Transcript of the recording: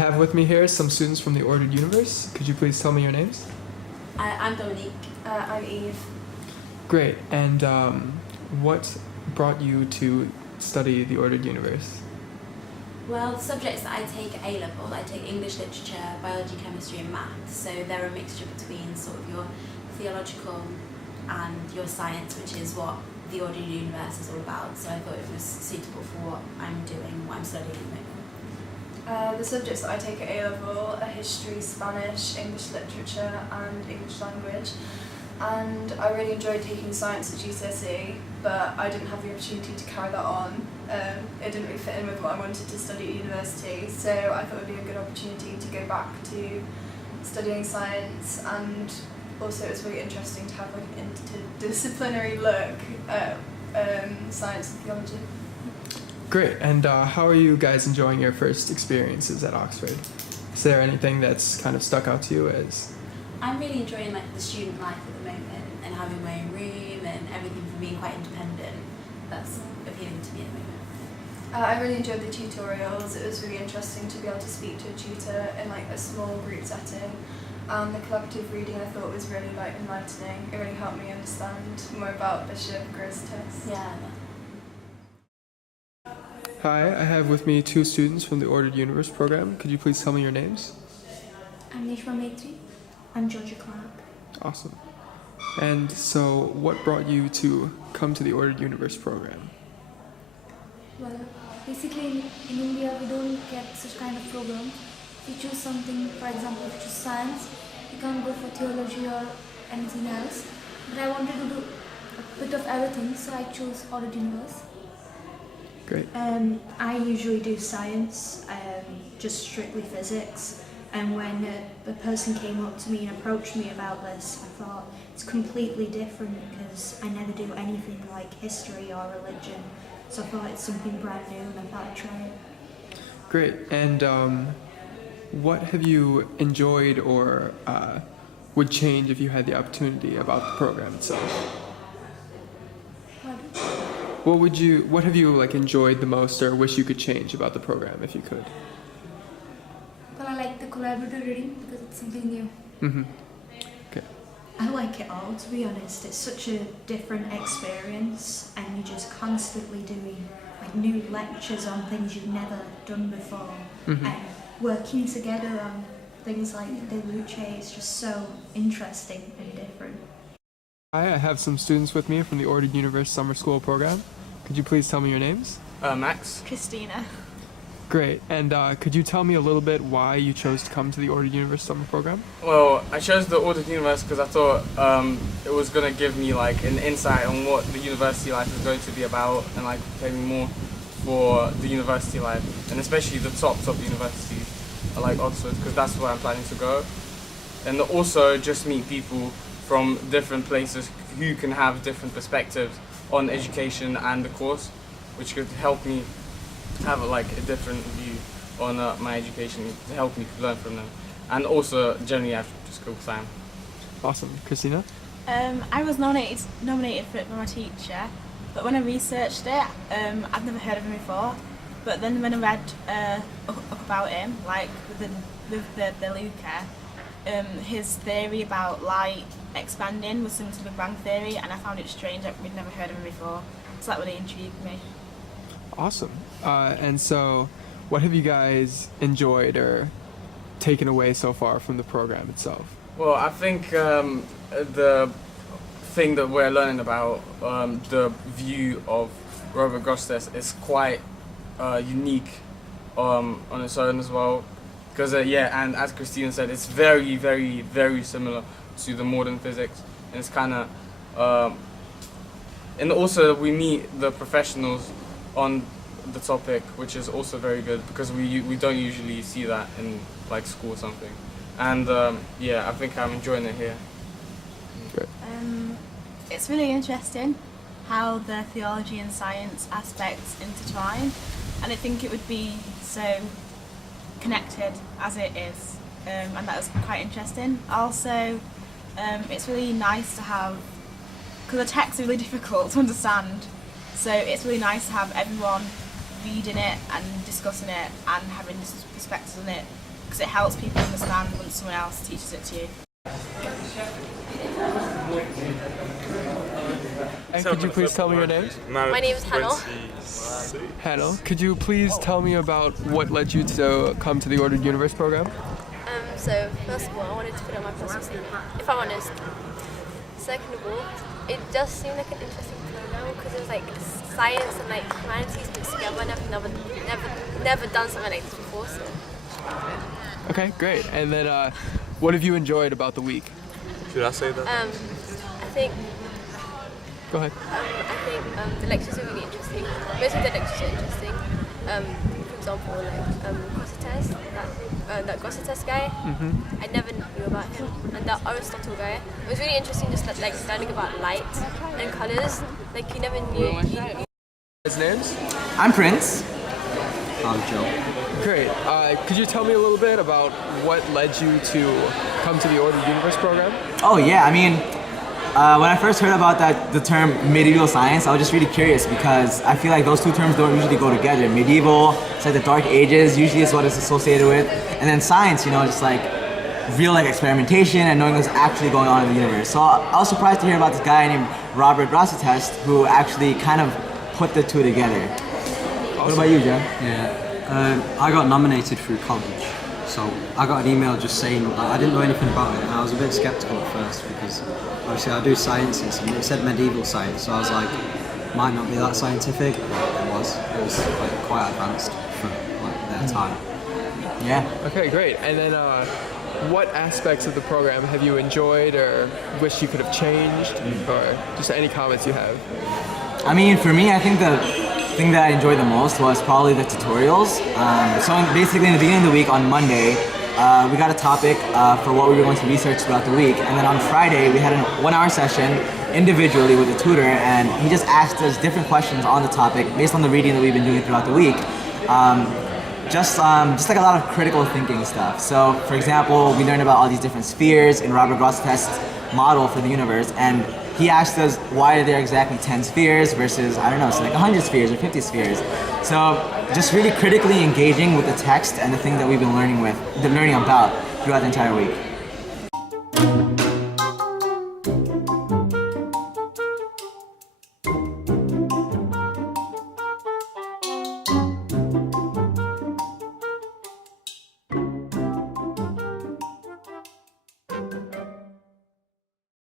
I have with me here some students from the Ordered Universe. Could you please tell me your names? I'm Dominique. I'm Eve. Great. And what brought you to study the Ordered Universe? Well, the subjects that I take at A-level, I take English literature, biology, chemistry and maths, so they're a mixture between sort of your theological and your science, which is what the Ordered Universe is all about, so I thought it was suitable for what I'm doing, what I'm studying at the moment. The subjects that I take at A-level are history, Spanish, English literature and English language. And I really enjoyed taking science at GCSE, but I didn't have the opportunity to carry that on. It didn't really fit in with what I wanted to study at university, so I thought it would be a good opportunity to go back to studying science, and also it was really interesting to have like an interdisciplinary look at science and theology. Great. And how are you guys enjoying your first experiences at Oxford? Is there anything that's kind of stuck out to you as? I'm really enjoying like the student life at the moment and having my own room and everything from being quite independent. That's appealing to me at the moment. I really enjoyed the tutorials. It was really interesting to be able to speak to a tutor in like a small group setting. And the collaborative reading I thought was really like enlightening. It really helped me understand more about Bishop Grosseteste. Yeah. Hi, I have with me two students from the Ordered Universe program. Could you please tell me your names? I'm Nishma Maitri. I'm Georgia Clark. Awesome. And so, what brought you to come to the Ordered Universe program? Well, basically in India we don't get such kind of program. If you choose something, for example, if you choose science, you can't go for theology or anything else. But I wanted to do a bit of everything, so I chose Ordered Universe. Great. I usually do science, just strictly physics. And when a person came up to me and approached me about this, I thought it's completely different because I never do anything like history or religion. So I thought it's something brand new and I thought I'd try it. Great. And what have you enjoyed or would change if you had the opportunity about the program itself? What have you like enjoyed the most or wish you could change about the program if you could? Well, I like the collaborative reading because it's something new. Mm-hmm. Okay. I like it all, to be honest. It's such a different experience and you're just constantly doing like new lectures on things you've never done before. Mm-hmm. And working together on things like De Luce is just so interesting and different. Hi, I have some students with me from the Ordered Universe Summer School program. Could you please tell me your names? Max. Christina. Great. And could you tell me a little bit why you chose to come to the Ordered Universe Summer program? Well, I chose the Ordered Universe because I thought it was going to give me like an insight on what the university life is going to be about and like prepare me more for the university life, and especially the top universities like Oxford, because that's where I'm planning to go. And also just meet people from different places who can have different perspectives on education and the course, which could help me have like a different view on my education to help me learn from them, and also generally have just good time. Awesome. Christina? I was nominated for it by my teacher, but when I researched it, I'd never heard of him before. But then when I read up about him, like with the Luca, his theory about light expanding was similar to the Big Bang theory, and I found it strange that we'd never heard of him before. So that really intrigued me. Awesome. And so, what have you guys enjoyed or taken away so far from the program itself? Well, I think the thing that we're learning about, the view of Robert Grosseteste, is quite unique on its own as well. Because and as Christina said, it's very, very, very similar to the modern physics, and it's kind of, and also we meet the professionals on the topic, which is also very good because we don't usually see that in like school or something. And I think I'm enjoying it here. Great. It's really interesting how the theology and science aspects intertwine, and I think it would be so connected as it is, and that was quite interesting. Also, it's really nice to have, because the texts are really difficult to understand, so it's really nice to have everyone reading it and discussing it and having perspectives on it because it helps people understand when someone else teaches it to you. And could you please tell me your name? My name is Hannah. Hannah, could you please tell me about what led you to come to the Ordered Universe program? So first of all, I wanted to put on my personal statement, if I'm honest. Second of all, it does seem like an interesting program because it was like science and like humanities mixed together. I've never done something like this before. So. Okay, great. And then what have you enjoyed about the week? Should I say that? I think Go ahead. the lectures are really interesting. Most of the lectures are interesting. For example, like Grosseteste, that Grosseteste guy. I never knew about him, and that Aristotle guy. It was really interesting, just like learning about light and colors. Like you never knew. His names? I'm Prince. I'm Joe. Great. Could you tell me a little bit about what led you to come to the Ordered Universe program? Oh yeah, I mean, when I first heard about the term medieval science, I was just really curious because I feel like those two terms don't usually go together. Medieval, it's like the Dark Ages, usually is what it's associated with, and then science, you know, just like real like experimentation and knowing what's actually going on in the universe. So I was surprised to hear about this guy named Robert Grosseteste who actually kind of put the two together. Awesome. What about you, Joe? Yeah, I got nominated through college, so I got an email just saying that I didn't know anything about it, and I was a bit skeptical at first because obviously I do sciences and it said medieval science, so I was like, might not be that scientific, but it was like quite advanced for like their time. Yeah. Okay, great. And then what aspects of the program have you enjoyed or wish you could have changed, or just any comments you have? I mean, for me, I think the thing that I enjoyed the most was probably the tutorials. So basically in the beginning of the week on Monday, we got a topic for what we were going to research throughout the week, and then on Friday we had a 1-hour session individually with a tutor, and he just asked us different questions on the topic based on the reading that we've been doing throughout the week. Just like a lot of critical thinking stuff. So for example, we learned about all these different spheres in Robert Grosseteste's model for the universe, and he asked us why are there exactly 10 spheres versus, I don't know, so like 100 spheres or 50 spheres. So just really critically engaging with the text and the things that we've been learning about throughout the entire week.